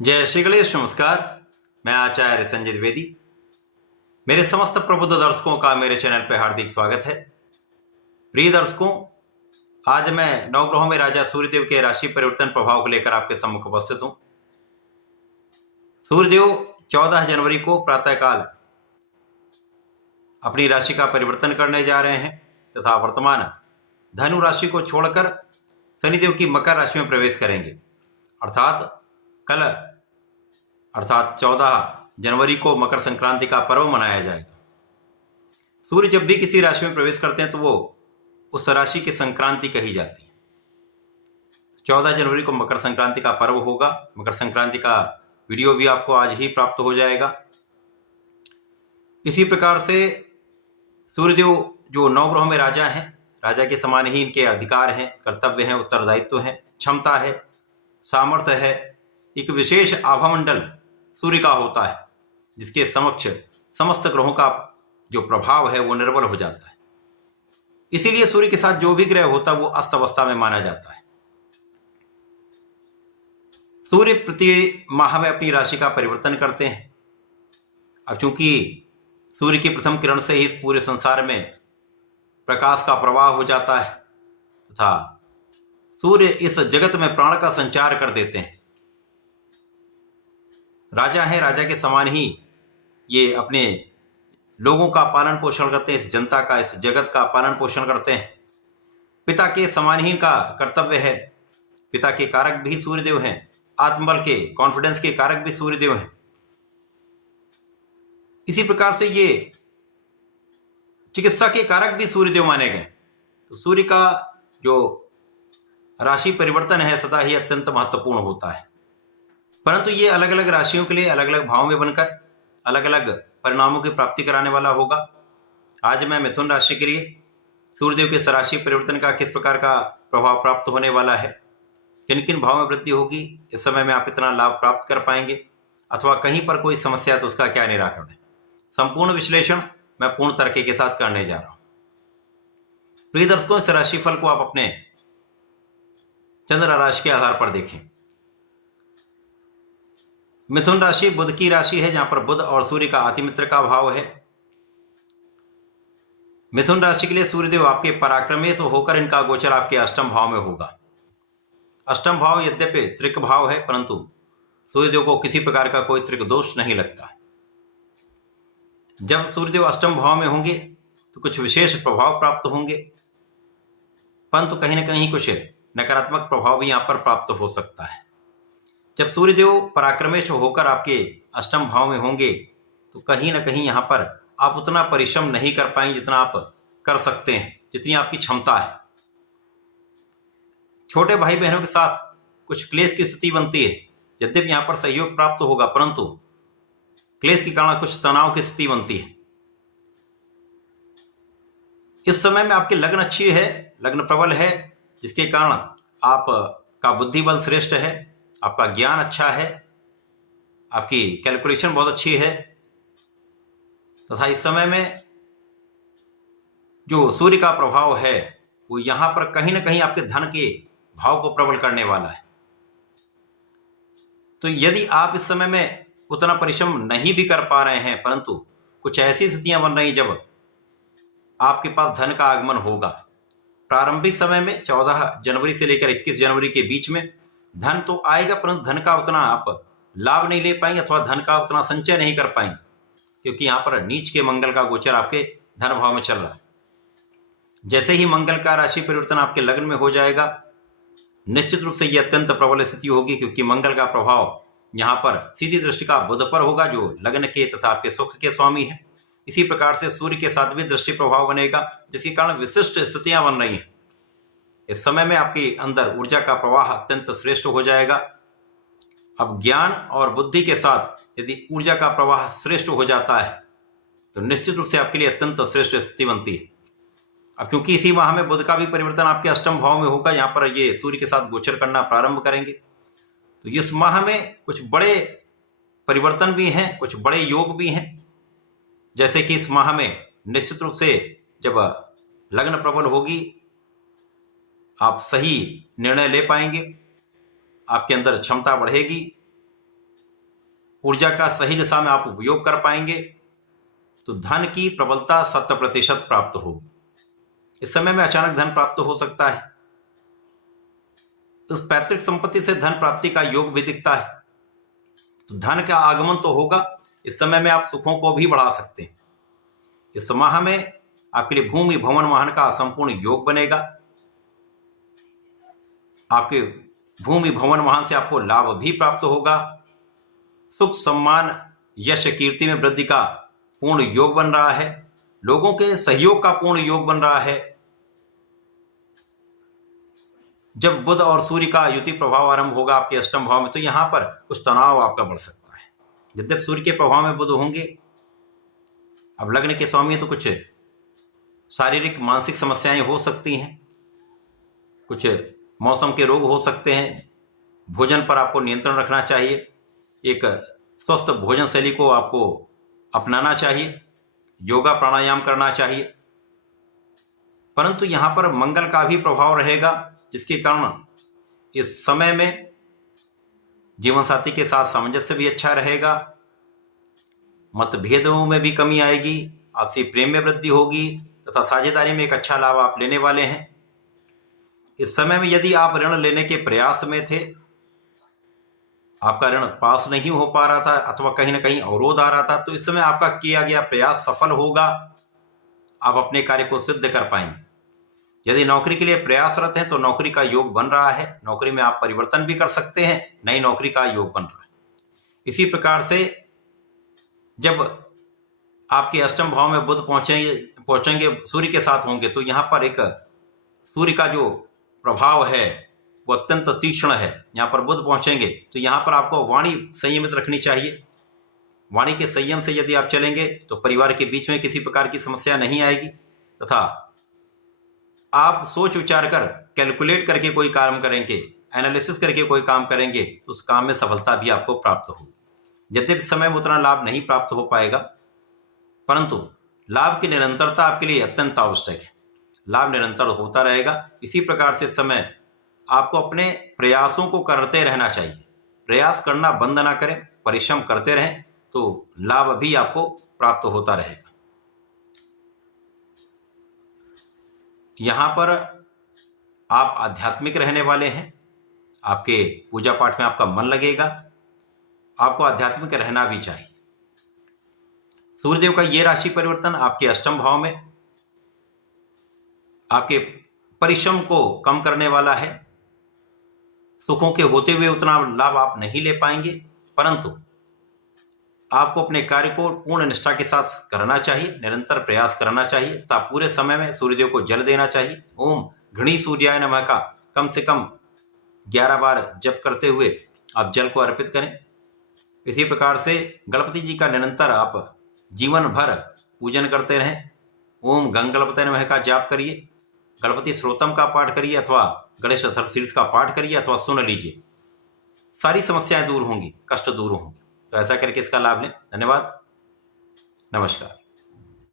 जय श्री गणेश। नमस्कार। मैं आचार्य संजय द्विवेदी। मेरे समस्त प्रबुद्ध दर्शकों का मेरे चैनल पर हार्दिक स्वागत है। प्रिय दर्शकों, आज मैं नवग्रहों में राजा सूर्यदेव के राशि परिवर्तन प्रभाव को लेकर आपके सम्मुख उपस्थित हूं। सूर्यदेव 14 जनवरी को प्रातःकाल अपनी राशि का परिवर्तन करने जा रहे हैं तथा वर्तमान धनु राशि को छोड़कर शनिदेव की मकर राशि में प्रवेश करेंगे। अर्थात 14 जनवरी को मकर संक्रांति का पर्व मनाया जाएगा। सूर्य जब भी किसी राशि में प्रवेश करते हैं तो वो उस राशि की संक्रांति कही जाती है। 14 जनवरी को मकर संक्रांति का पर्व होगा। मकर संक्रांति का वीडियो भी आपको आज ही प्राप्त हो जाएगा। इसी प्रकार से सूर्यदेव जो नवग्रहों में राजा हैं, राजा के समान ही इनके अधिकार हैं, कर्तव्य हैं, उत्तरदायित्व हैं, क्षमता है, सामर्थ्य है। एक विशेष आभामंडल सूर्य का होता है जिसके समक्ष समस्त ग्रहों का जो प्रभाव है वो निर्बल हो जाता है। इसीलिए सूर्य के साथ जो भी ग्रह होता है वो अस्त अवस्था में माना जाता है। सूर्य प्रति माह में अपनी राशि का परिवर्तन करते हैं। अब चूंकि सूर्य की प्रथम किरण से ही इस पूरे संसार में प्रकाश का प्रवाह हो जाता है तथा सूर्य इस जगत में प्राण का संचार कर देते हैं। राजा है, राजा के समान ही ये अपने लोगों का पालन पोषण करते हैं, इस जनता का, इस जगत का पालन पोषण करते हैं। पिता के समान ही इनका कर्तव्य है। पिता के कारक भी सूर्यदेव हैं, आत्मबल के, कॉन्फिडेंस के कारक भी सूर्यदेव हैं। इसी प्रकार से ये चिकित्सा के कारक भी सूर्यदेव माने गए। तो सूर्य का जो राशि परिवर्तन है सदा ही अत्यंत महत्वपूर्ण होता है, परंतु ये अलग अलग राशियों के लिए अलग अलग भावों में बनकर अलग अलग परिणामों की प्राप्ति कराने वाला होगा। आज मैं मिथुन राशि के लिए सूर्यदेव के राशि परिवर्तन का किस प्रकार का प्रभाव प्राप्त होने वाला है, किन किन भाव में वृद्धि होगी, इस समय में आप इतना लाभ प्राप्त कर पाएंगे अथवा कहीं पर कोई समस्या तो उसका क्या निराकरण है, संपूर्ण विश्लेषण मैं पूर्ण तरीके के साथ करने जा रहा हूं। प्रिय दर्शकों, इस राशिफल को आप अपने चंद्र राशि के आधार पर देखें। मिथुन राशि बुध की राशि है, जहां पर बुध और सूर्य का अतिमित्र का भाव है। मिथुन राशि के लिए सूर्यदेव आपके पराक्रमेश होकर इनका गोचर आपके अष्टम भाव में होगा। अष्टम भाव यद्यपि त्रिक भाव है, परंतु सूर्यदेव को किसी प्रकार का कोई त्रिक दोष नहीं लगता। जब सूर्यदेव अष्टम भाव में होंगे तो कुछ विशेष प्रभाव प्राप्त होंगे, परंतु कहीं ना कहीं कुछ नकारात्मक प्रभाव भी यहां पर प्राप्त हो सकता है। जब सूर्यदेव पराक्रमेश होकर आपके अष्टम भाव में होंगे तो कहीं ना कहीं यहां पर आप उतना परिश्रम नहीं कर पाएंगे जितना आप कर सकते हैं, जितनी आपकी क्षमता है। छोटे भाई बहनों के साथ कुछ क्लेश की स्थिति बनती है। यद्यपि यहां पर सहयोग प्राप्त होगा, परंतु क्लेश के कारण कुछ तनाव की स्थिति बनती है। इस समय में आपकी लग्न अच्छी है, लग्न प्रबल है, जिसके कारण आपका बुद्धि बल श्रेष्ठ है, आपका ज्ञान अच्छा है, आपकी कैलकुलेशन बहुत अच्छी है तथा इस समय में जो सूर्य का प्रभाव है वो यहां पर कहीं ना कहीं आपके धन के भाव को प्रबल करने वाला है। तो यदि आप इस समय में उतना परिश्रम नहीं भी कर पा रहे हैं, परंतु कुछ ऐसी स्थितियां बन रही जब आपके पास धन का आगमन होगा। प्रारंभिक समय में 14 जनवरी से लेकर 21 जनवरी के बीच में धन तो आएगा, परंतु धन का उतना आप लाभ नहीं ले पाएंगे अथवा धन का उतना संचय नहीं कर पाएंगे, क्योंकि यहां पर नीच के मंगल का गोचर आपके धन भाव में चल रहा है। जैसे ही मंगल का राशि परिवर्तन आपके लग्न में हो जाएगा, निश्चित रूप से यह अत्यंत प्रबल स्थिति होगी, क्योंकि मंगल का प्रभाव यहां पर सीधी दृष्टि का बुध पर होगा, जो लग्न के तथा आपके सुख के स्वामी है। इसी प्रकार से सूर्य के साथ भी दृष्टि प्रभाव बनेगा, जिसके कारण विशिष्ट स्थितियां बन रही हैं। इस समय में आपके अंदर ऊर्जा का प्रवाह अत्यंत श्रेष्ठ हो जाएगा। अब ज्ञान और बुद्धि के साथ यदि ऊर्जा का प्रवाह श्रेष्ठ हो जाता है तो निश्चित रूप से आपके लिए अत्यंत श्रेष्ठ स्थिति बनती है। अब क्योंकि इसी माह में बुध का भी परिवर्तन आपके अष्टम भाव में होगा, यहाँ पर ये सूर्य के साथ गोचर करना प्रारंभ करेंगे, तो इस माह में कुछ बड़े परिवर्तन भी हैं, कुछ बड़े योग भी हैं। जैसे कि इस माह में निश्चित रूप से जब लग्न प्रबल होगी, आप सही निर्णय ले पाएंगे, आपके अंदर क्षमता बढ़ेगी, ऊर्जा का सही दिशा में आप उपयोग कर पाएंगे तो धन की प्रबलता 70% प्राप्त होगी। इस समय में अचानक धन प्राप्त हो सकता है। उस पैतृक संपत्ति से धन प्राप्ति का योग भी दिखता है, तो धन का आगमन तो होगा। इस समय में आप सुखों को भी बढ़ा सकते हैं। इस माह में आपके लिए भूमि भवन वाहन का संपूर्ण योग बनेगा। आपके भूमि भवन वाहन से आपको लाभ भी प्राप्त होगा। सुख सम्मान यश कीर्ति में वृद्धि का पूर्ण योग बन रहा है। लोगों के सहयोग का पूर्ण योग बन रहा है। जब बुध और सूर्य का युति प्रभाव आरंभ होगा आपके अष्टम भाव में, तो यहां पर कुछ तनाव आपका बढ़ सकता है। यद्यप सूर्य के प्रभाव में बुध होंगे, अब लग्न के स्वामी तो कुछ शारीरिक मानसिक समस्याएं हो सकती हैं, कुछ मौसम के रोग हो सकते हैं। भोजन पर आपको नियंत्रण रखना चाहिए। एक स्वस्थ भोजन शैली को आपको अपनाना चाहिए। योगा प्राणायाम करना चाहिए। परंतु यहां पर मंगल का भी प्रभाव रहेगा, जिसके कारण इस समय में जीवन साथी के साथ सामंजस्य भी अच्छा रहेगा। मतभेदों में भी कमी आएगी। आपसी प्रेम में वृद्धि होगी तथा साझेदारी में एक अच्छा लाभ आप लेने वाले हैं। इस समय में यदि आप ऋण लेने के प्रयास में थे, आपका ऋण पास नहीं हो पा रहा था अथवा कहीं ना कहीं अवरोध आ रहा था, तो इस समय आपका किया गया प्रयास सफल होगा। आप अपने कार्य को सिद्ध कर पाएंगे। यदि नौकरी के लिए प्रयासरत हैं तो नौकरी का योग बन रहा है। नौकरी में आप परिवर्तन भी कर सकते हैं। नई नौकरी का योग बन रहा है। इसी प्रकार से जब आपके अष्टम भाव में बुध पहुंचेंगे सूर्य के साथ होंगे, तो यहां पर एक सूर्य का जो प्रभाव है वो अत्यंत तीक्ष्ण है। यहां पर बुध पहुंचेंगे तो यहां पर आपको वाणी संयमित रखनी चाहिए। वाणी के संयम से यदि आप चलेंगे तो परिवार के बीच में किसी प्रकार की समस्या नहीं आएगी तथा आप सोच विचार कर कैलकुलेट करके कोई काम करेंगे, एनालिसिस करके कोई काम करेंगे तो उस काम में सफलता भी आपको प्राप्त होगी। यद्यपि समय में उतना लाभ नहीं प्राप्त हो पाएगा, परंतु लाभ की निरंतरता आपके लिए अत्यंत आवश्यक है। लाभ निरंतर होता रहेगा। इसी प्रकार से समय आपको अपने प्रयासों को करते रहना चाहिए। प्रयास करना बंद ना करें, परिश्रम करते रहें तो लाभ भी आपको प्राप्त होता रहेगा। यहां पर आप आध्यात्मिक रहने वाले हैं। आपके पूजा पाठ में आपका मन लगेगा। आपको आध्यात्मिक रहना भी चाहिए। सूर्यदेव का ये राशि परिवर्तन आपके अष्टम भाव में आपके परिश्रम को कम करने वाला है। सुखों के होते हुए उतना लाभ आप नहीं ले पाएंगे, परंतु आपको अपने कार्य को पूर्ण निष्ठा के साथ करना चाहिए। निरंतर प्रयास करना चाहिए तथा पूरे समय में सूर्यदेव को जल देना चाहिए। ओम घृणी सूर्याय नमः का कम से कम 11 बार जप करते हुए आप जल को अर्पित करें। इसी प्रकार से गणपति जी का निरंतर आप जीवन भर पूजन करते रहें। ओम गंगणपतये नमः का जाप करिए। गणपति श्रोतम का पाठ करिए अथवा गणेश शीर्ष का पाठ करिए अथवा सुन लीजिए। सारी समस्याएं दूर होंगी, कष्ट दूर होंगे। तो ऐसा करके इसका लाभ लें। धन्यवाद। नमस्कार।